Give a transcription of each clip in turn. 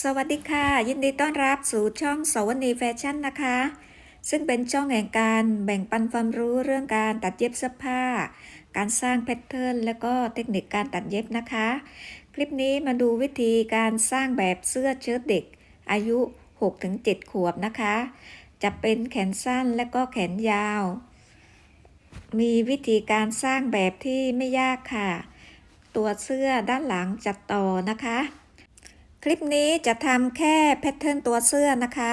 สวัสดีค่ะ ยินดีต้อนรับสู่ช่องสวนีแฟชั่นนะคะ ซึ่งเป็นช่องแห่งการแบ่งปันความรู้เรื่องการตัดเย็บเสื้อผ้า การสร้างแพทเทิร์นและก็เทคนิคการตัดเย็บนะคะ คลิปนี้มาดูวิธีการสร้างแบบเสื้อเชิ้ตเด็ก อายุ 6-7 ขวบนะคะ จะเป็นแขนสั้นและก็แขนยาว มีวิธีการสร้างแบบที่ไม่ยากค่ะ ตัวเสื้อด้านหลังจัดต่อนะคะ คลิปนี้จะทำแค่แพทเทิร์นตัวเสื้อนะคะ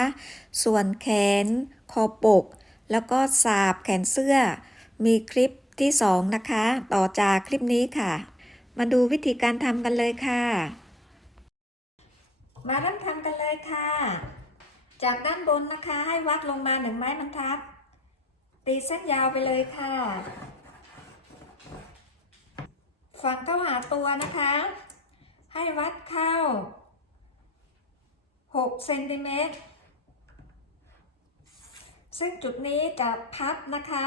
ส่วนแขน คอปก แล้วก็สาบแขนเสื้อ มีคลิปที่2นะคะ ต่อจากคลิปนี้ค่ะ มาดูวิธีการทำกันเลยค่ะ มาเริ่มทำกันเลยค่ะ จากด้านบนนะคะให้วัดลงมาหนึ่งไม้บรรทัด ตีเส้นยาวไปเลยค่ะฝั่งเข้าหาตัวนะคะ ให้วัดเข้า 6เซนติเมตรซึ่งจุดนี้จะพับนะคะ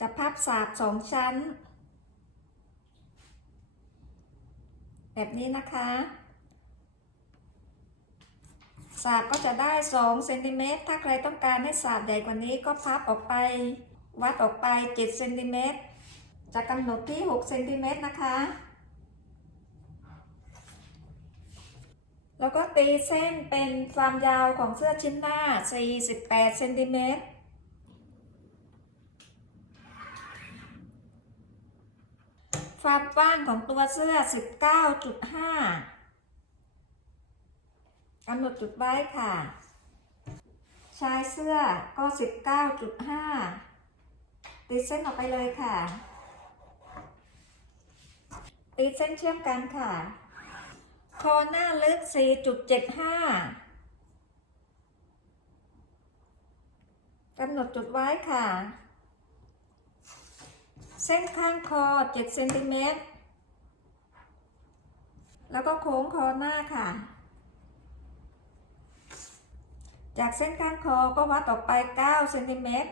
จะพับสาบสองชั้น แบบนี้นะคะสาบก็จะได้2เซนติเมตรถ้าใครต้องการให้สาบใหญ่กว่านี้ก็พับออกไป วัดออกไป7เซนติเมตรจะกำหนดที่6เซนติเมตรนะคะ แล้วก็ตีเส้นเป็นความยาวของเสื้อชิ้นหน้า 48เซนติเมตรความกว้างของตัวเสื้อ 19.5กำหนดจุดไว้ค่ะ ชายเสื้อก็ 19.5 ตีเส้นออกไปเลยค่ะ ตีเส้นเชื่อมกันค่ะ อหน้าลึก 4.75 กำหนดจุดไว้ค่ะ เส้นข้างคอ 7 เซนติเมตร แล้วก็โค้งคอหน้าค่ะ จากเส้นข้างคอก็วัดออกไป 9 เซนติเมตร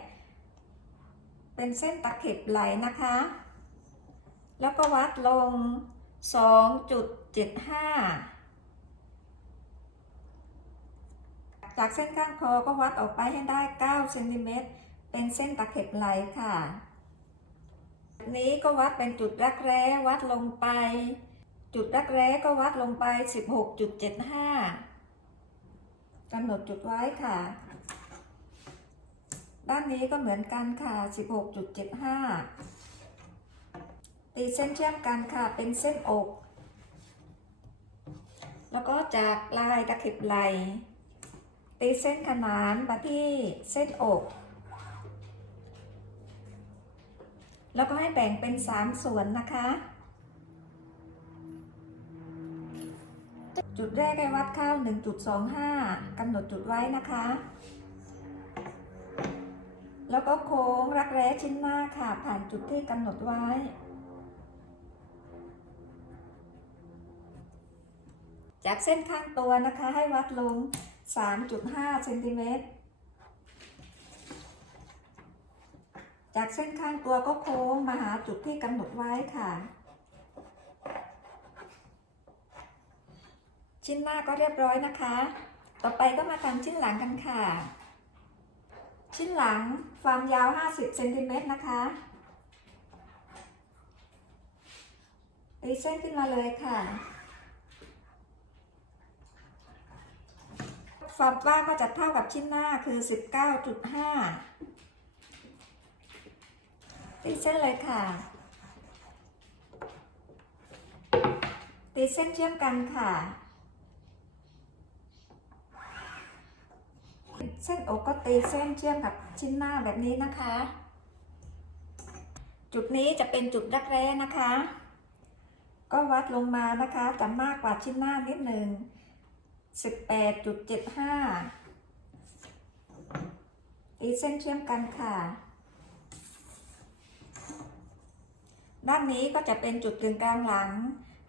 เป็นเส้นตะเข็บไหลนะคะ แล้วก็วัดลง 2.75จากเส้นข้างคอก็วัดออกไปให้ได้9เซนติเมตรเป็นเส้นตะเข็บไหลค่ะนี้ก็วัดเป็นจุดรักแร้วัดลงไป จุดรักแร้ก็วัดลงไป 16.75กำหนดจุดไว้ค่ะ ด้านนี้ก็เหมือนกันค่ะ 16.75 ตีเส้นเชื่อมกันค่ะเป็นเส้นอก แล้วก็จากลายตะข็บไหลตีเส้นขนานมาที่เส้นอก แล้วก็ให้แบ่งเป็น 3 ส่วนนะคะ จุดแรกให้วัดเข้า1.25กำหนดจุดไว้นะคะ แล้วก็โค้งรักแร้ชิ้นหน้าค่ะ ผ่านจุดที่กำหนดไว้ จากเส้นข้างตัวนะคะให้วัดลง 3.5เซนติเมตร จากเส้นข้างตัวก็โค้งมาหาจุดที่กำหนดไว้ค่ะ ชิ้นหน้าก็เรียบร้อยนะคะ ต่อไปก็มาทำชิ้นหลังกันค่ะ ชิ้นหลังความยาว 50เซนติเมตรนะคะตีเส้นขึ้นมาเลยค่ะ ความกว้างก็จะเท่ากับชิ้นหน้าคือ 19.5 ตีเส้นเลยค่ะ ตีเส้นเชื่อมกันค่ะ เส้นอกก็ตีเส้นเชื่อมกับชิ้นหน้าแบบนี้นะคะ จุดนี้จะเป็นจุดรักแร้นะคะ ก็วัดลงมานะคะจะมากกว่าชิ้นหน้านิดหนึ่ง 18.75ตีเส้นเชื่อมกันค่ะ ด้านนี้ก็จะเป็นจุดกึ่งกลางหลัง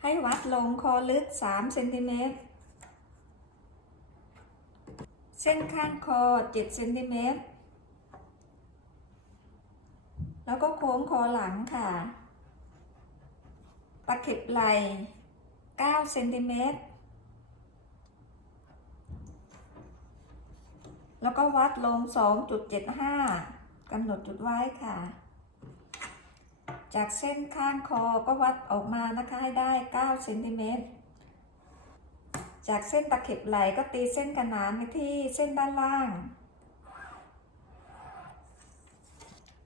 ให้วัดลงคอลึก3เซนติเมตร เส้นข้างคอ7เซนติเมตร แล้วก็โค้งคอหลังค่ะ ตะเข็บไหล่9เซนติเมตร แล้วก็วัดลง 2.75กำหนดจุดไว้ค่ะ จากเส้นข้างคอก็วัดออกมานะคะให้ได้9เซนติเมตรจากเส้นตะเข็บไหลก็ตีเส้นขนานไปที่เส้นด้านล่าง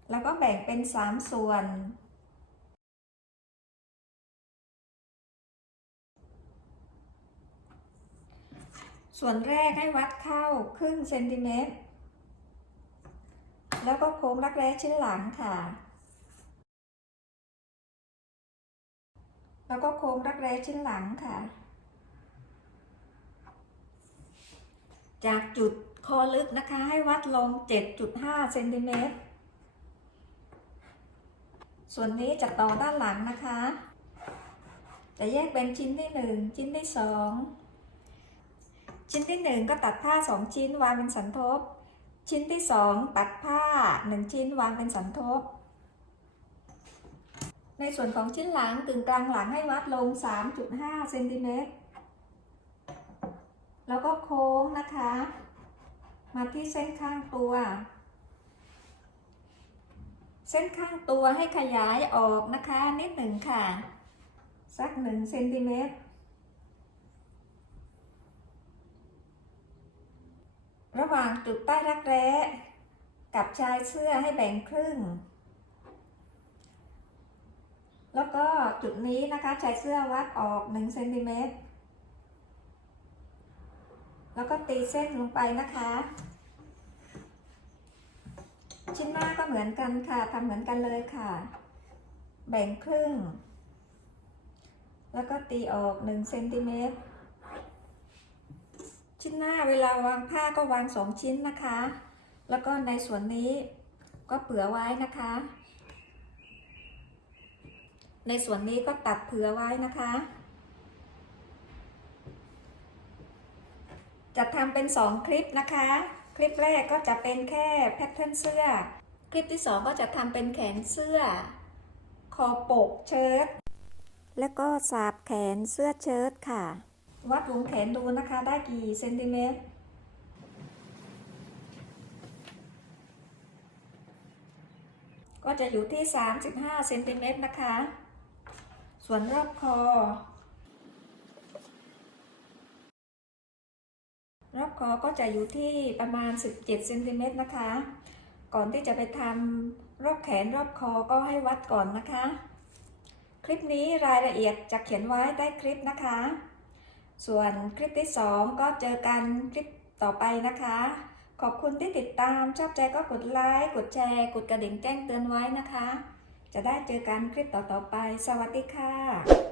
แล้วก็แบ่งเป็น 3 ส่วน ส่วนแรกให้วัดเข้าครึ่งเซนติเมตร แล้วก็โค้งรักแร้ชิ้นหลังค่ะ แล้วก็โค้งรักแร้ชิ้นหลังค่ะ จากจุดคอลึกนะคะให้วัดลง 7.5เซนติเมตร ส่วนนี้จะต่อด้านหลังนะคะ จะแยกเป็นชิ้นที่ 1 ชิ้นที่ 2 ชิ้นที่ 1 ก็ตัดผ้า 2 ชิ้นวางเป็นสันทบ ชิ้นที่ 2 ตัดผ้า 1 ชิ้นวางเป็นสันทบ ในส่วนของชิ้นหลังกึ่งกลางหลังให้วัดลง 3.5เซนติเมตรแล้วก็โค้งนะคะ มาที่เส้นข้างตัว เส้นข้างตัวให้ขยายออกนะคะนิดหนึ่งค่ะ สักหนึ่งเซนติเมตร ระหว่างจุดใต้รักแร้กับชายเสื้อให้แบ่งครึ่ง แล้วก็จุดนี้นะคะชายเสื้อวัดออก1เซนติเมตร แล้วก็ตีเส้นลงไปนะคะ ชิ้นหน้าก็เหมือนกันค่ะทำเหมือนกันเลยค่ะ แบ่งครึ่ง แล้วก็ตีออก1เซนติเมตร ชิ้นหน้าเวลาวางผ้าก็วาง2ชิ้นนะคะ แล้วก็ในส่วนนี้ก็เผื่อไว้นะคะ ในส่วนนี้ก็ตัดเผื่อไว้นะคะ จะทำเป็น2คลิปนะคะ คลิปแรกก็จะเป็นแค่แพทเทิร์นเสื้อ คลิปที่2ก็จะทำเป็นแขนเสื้อ คอปกเชิ้ต แล้วก็สาบแขนเสื้อเชิ้ตค่ะ วัดวงแขนดูนะคะ ได้กี่เซนติเมตรก็จะอยู่ที่ 35เซนติเมตรนะคะ ส่วนรอบคอ รอบคอก็จะอยู่ที่ประมาณ 17เซนติเมตรนะคะ ก่อนที่จะไปทำรอบแขนรอบคอก็ให้วัดก่อนนะคะ คลิปนี้รายละเอียดจะเขียนไว้ใต้คลิปนะคะ ส่วนคลิปที่ 2 ก็เจอกันคลิปต่อไปนะคะ ขอบคุณที่ติดตาม ชอบใจก็กดไลค์ กดแชร์ กดกระดิ่งแจ้งเตือนไว้นะคะ จะได้เจอกันคลิปต่อๆไป สวัสดีค่ะ